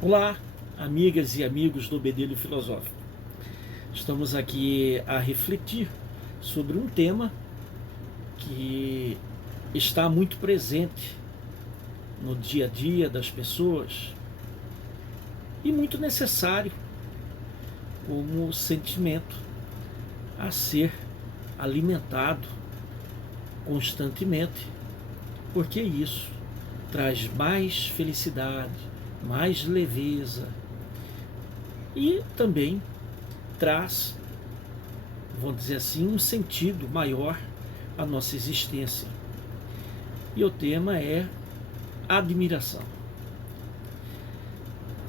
Olá, amigas e amigos do Bedelho Filosófico. Estamos aqui a refletir sobre um tema que está muito presente no dia a dia das pessoas e muito necessário como sentimento a ser alimentado constantemente, porque isso traz mais felicidade, mais leveza e também traz, vamos dizer assim, um sentido maior à nossa existência. E o tema é admiração.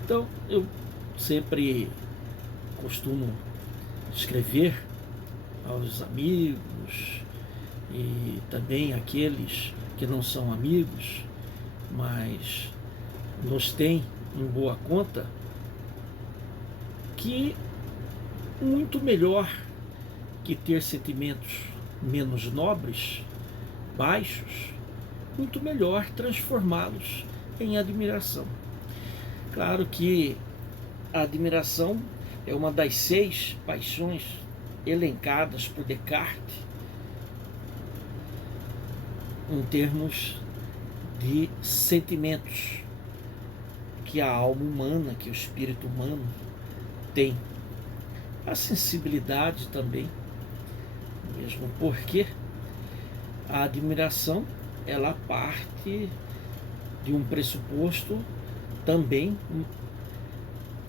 Então, eu sempre costumo escrever aos amigos e também aqueles que não são amigos, mas nos têm em boa conta, que muito melhor que ter sentimentos menos nobres, baixos, muito melhor transformá-los em admiração. Claro que a admiração é uma das 6 paixões elencadas por Descartes em termos de sentimentos que a alma humana, que o espírito humano tem. A sensibilidade também, mesmo porque a admiração ela parte de um pressuposto também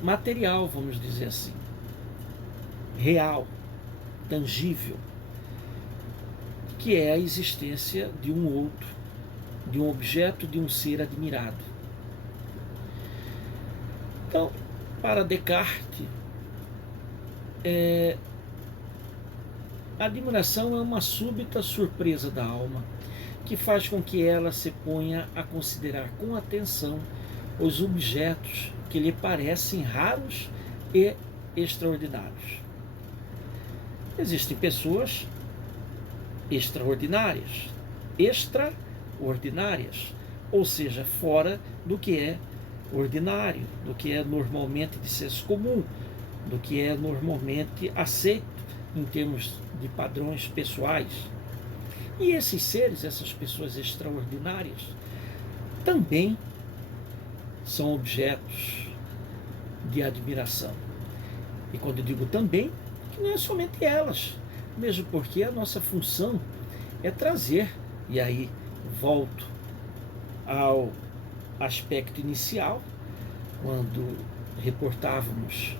material, vamos dizer assim, real, tangível, que é a existência de um outro, de um objeto, de um ser admirado. Então, para Descartes, a admiração é uma súbita surpresa da alma, que faz com que ela se ponha a considerar com atenção os objetos que lhe parecem raros e extraordinários. Existem pessoas extraordinárias, ou seja, fora do que é ordinário, do que é normalmente de senso comum, do que é normalmente aceito em termos de padrões pessoais. E esses seres, essas pessoas extraordinárias, também são objetos de admiração. E quando eu digo também, que não é somente elas, mesmo porque a nossa função é trazer, e aí volto ao aspecto inicial, quando reportávamos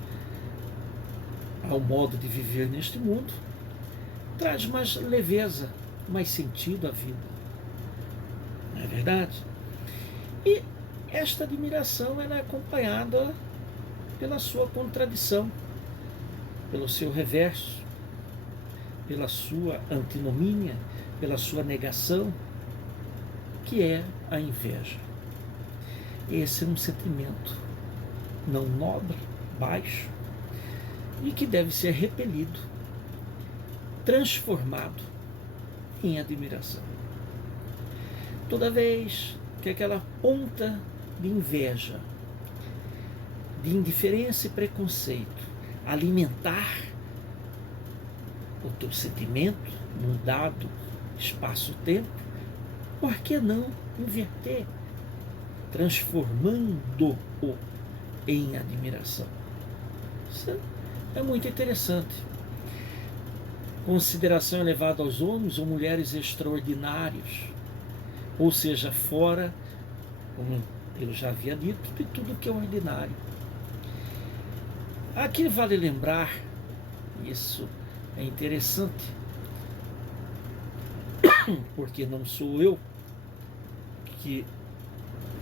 ao modo de viver neste mundo, traz mais leveza, mais sentido à vida. Não é verdade? E esta admiração ela é acompanhada pela sua contradição, pelo seu reverso, pela sua antinomia, pela sua negação, que é a inveja. Esse é um sentimento não nobre, baixo, e que deve ser repelido, transformado em admiração. Toda vez que aquela ponta de inveja, de indiferença e preconceito alimentar o teu sentimento num dado espaço-tempo, por que não inverter, transformando-o em admiração? Isso é muito interessante. Consideração elevada aos homens ou mulheres extraordinários, ou seja, fora, como eu já havia dito, de tudo que é ordinário. Aqui vale lembrar, isso é interessante, porque não sou eu que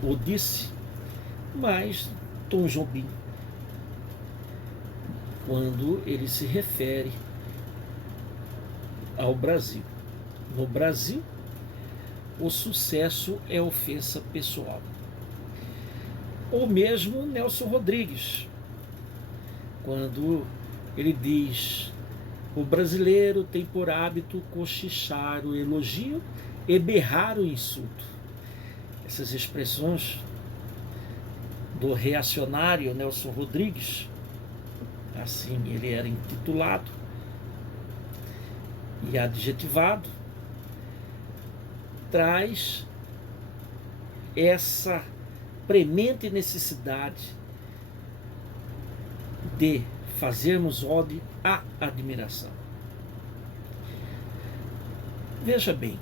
o disse, mas Tom Jobim, quando ele se refere ao Brasil. No Brasil, o sucesso é ofensa pessoal. Ou mesmo Nelson Rodrigues, quando ele diz: o brasileiro tem por hábito cochichar o elogio e berrar o insulto. Essas expressões do reacionário Nelson Rodrigues, assim ele era intitulado e adjetivado, traz essa premente necessidade de fazermos ode à admiração. Veja bem,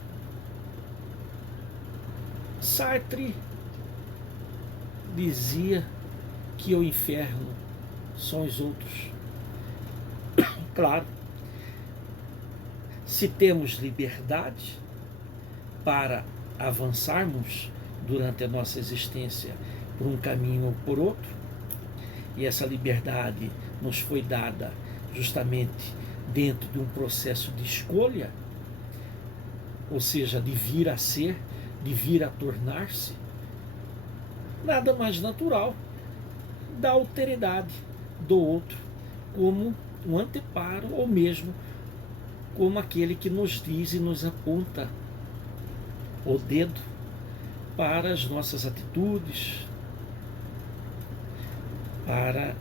Sartre dizia que o inferno são os outros. Claro, se temos liberdade para avançarmos durante a nossa existência por um caminho ou por outro, e essa liberdade nos foi dada justamente dentro de um processo de escolha, ou seja, de vir a ser, de vir a tornar-se, nada mais natural da alteridade do outro como um anteparo, ou mesmo como aquele que nos diz e nos aponta o dedo para as nossas atitudes, para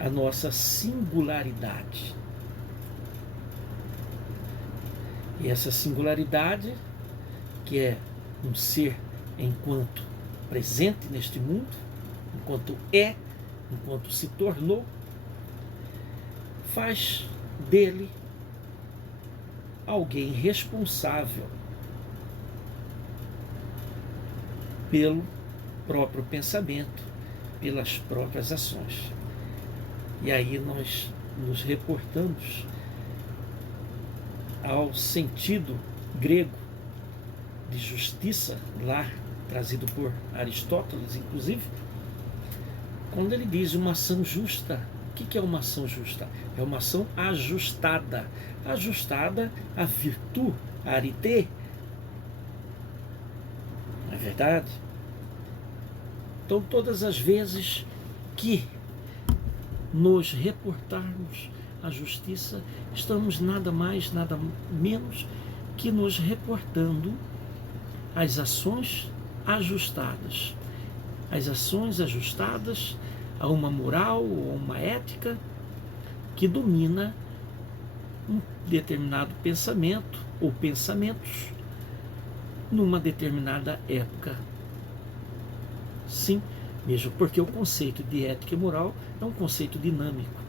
a nossa singularidade. E essa singularidade, que é um ser enquanto presente neste mundo, enquanto é, enquanto se tornou, faz dele alguém responsável pelo próprio pensamento, pelas próprias ações. E aí nós nos reportamos ao sentido grego de justiça, lá trazido por Aristóteles, inclusive, quando ele diz uma ação justa. O que é uma ação justa? É uma ação ajustada, ajustada à virtude, à arité. Não é verdade? Então, todas as vezes que nos reportarmos à justiça, estamos nada mais, nada menos que nos reportando às ações ajustadas. As ações ajustadas a uma moral ou uma ética que domina um determinado pensamento ou pensamentos numa determinada época. Sim, mesmo porque o conceito de ética e moral é um conceito dinâmico.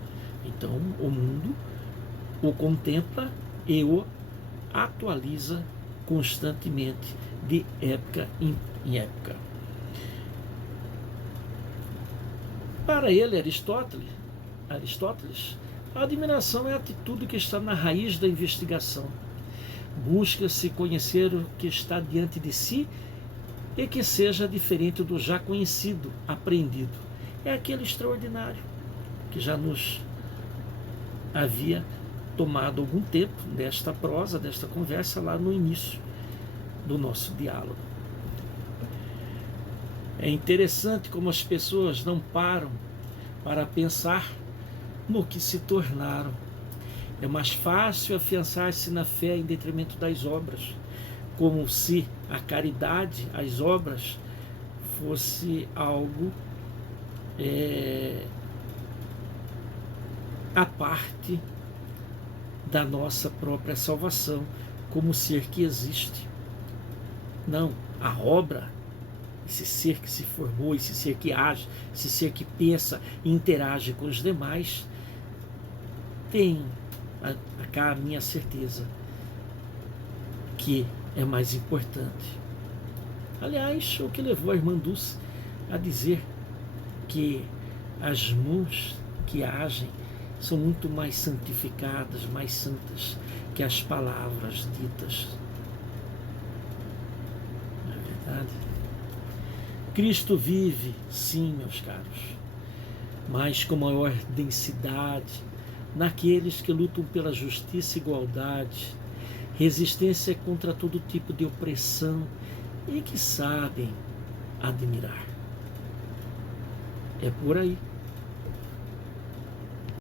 Então, o mundo o contempla e o atualiza constantemente de época em época. Para ele, Aristóteles, a admiração é a atitude que está na raiz da investigação. Busca-se conhecer o que está diante de si e que seja diferente do já conhecido, aprendido. É aquele extraordinário que já nos havia tomado algum tempo desta prosa, desta conversa lá no início do nosso diálogo. É interessante como as pessoas não param para pensar no que se tornaram. É mais fácil afiançar-se na fé em detrimento das obras, como se a caridade, as obras, fosse algo à parte da nossa própria salvação, como ser que existe. Não, a obra, esse ser que se formou, esse ser que age, esse ser que pensa e interage com os demais, tem cá a minha certeza que é mais importante. Aliás, o que levou a irmã Dulce a dizer que as mãos que agem são muito mais santificadas, mais santas que as palavras ditas. Não é verdade? Cristo vive, sim, meus caros, mas com maior densidade naqueles que lutam pela justiça e igualdade, resistência contra todo tipo de opressão e que sabem admirar. É por aí.